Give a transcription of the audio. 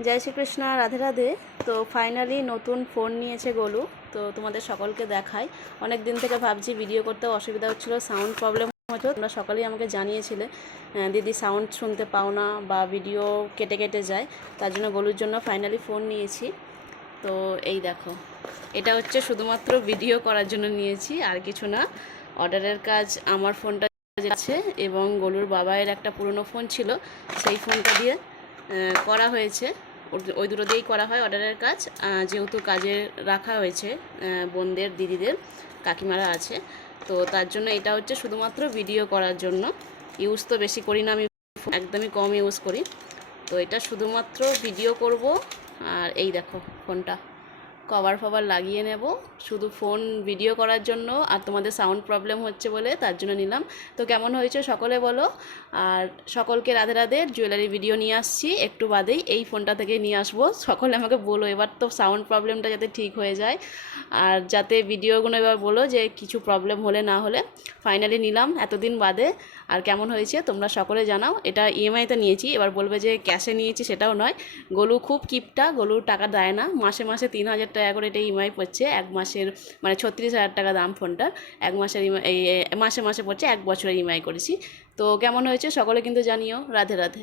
জয় শ্রীকৃষ্ণ, রাধে রাধে। তো ফাইনালি নতুন ফোন নিয়েছে গোলু। তো তোমাদের সকলকে দেখাই। অনেক দিন থেকে ভাবছি, ভিডিও করতেও অসুবিধা হচ্ছিলো, সাউন্ড প্রবলেম হতো। তোমরা সকলেই আমাকে জানিয়েছিলে দিদি সাউন্ড শুনতে পাও না বা ভিডিও কেটে কেটে যায়। তার জন্য গোলুর জন্য ফাইনালি ফোন নিয়েছি। তো এই দেখো, এটা হচ্ছে শুধুমাত্র ভিডিও করার জন্য নিয়েছি, আর কিছু না। অর্ডারের কাজ আমার ফোনটা আছে এবং গোলুর বাবায়ের একটা পুরনো ফোন ছিল, সেই ফোনটা দিয়ে করা হয়েছে। ওই দুটো দিয়েই করা হয় অর্ডারের কাজ। যেহেতু কাজে রাখা হয়েছে বোনদের, দিদিদের, কাকিমারা আছে, তো তার জন্য এটা হচ্ছে শুধুমাত্র ভিডিও করার জন্য। ইউজ তো বেশি করি না আমি, একদমই কম ইউজ করি। তো এটা শুধুমাত্র ভিডিও করব। আর এই দেখো ফোনটা কভার ফভার লাগিয়ে নেব শুধু ফোন ভিডিও করার জন্য, আর তোমাদের সাউন্ড প্রবলেম হচ্ছে বলে তার জন্য নিলাম। তো কেমন হয়েছে সকলে বলো। আর সকলকে রাধে রাধে। জুয়েলারি ভিডিও নিয়ে আসছি একটু বাদেই, এই ফোনটা থেকে নিয়ে আসবো। সকলে আমাকে বলো এবার তো সাউন্ড প্রবলেমটা যাতে ঠিক হয়ে যায়, আর যাতে ভিডিওগুলো এবার বলো যে কিছু প্রবলেম হলে না হলে। ফাইনালি নিলাম এতদিন বাদে। আর কেমন হয়েছে তোমরা সকলে জানাও। এটা ইএমআইতে নিয়েছি, এবার বলবে যে ক্যাশে নিয়েছি, সেটাও নয়। গোলু খুব কিপটা, গোলু টাকা দেয় না। মাসে মাসে 3,000 টাকা করে এটা ইএমআই পড়ছে। এক মাসের মানে 36,000 টাকা দাম ফোনটার। এক মাসের মাসে মাসে পড়ছে, 1 বছরের ইএমআই করেছি। তো কেমন হয়েছে সকলে কিন্তু জানিও। রাধে রাধে।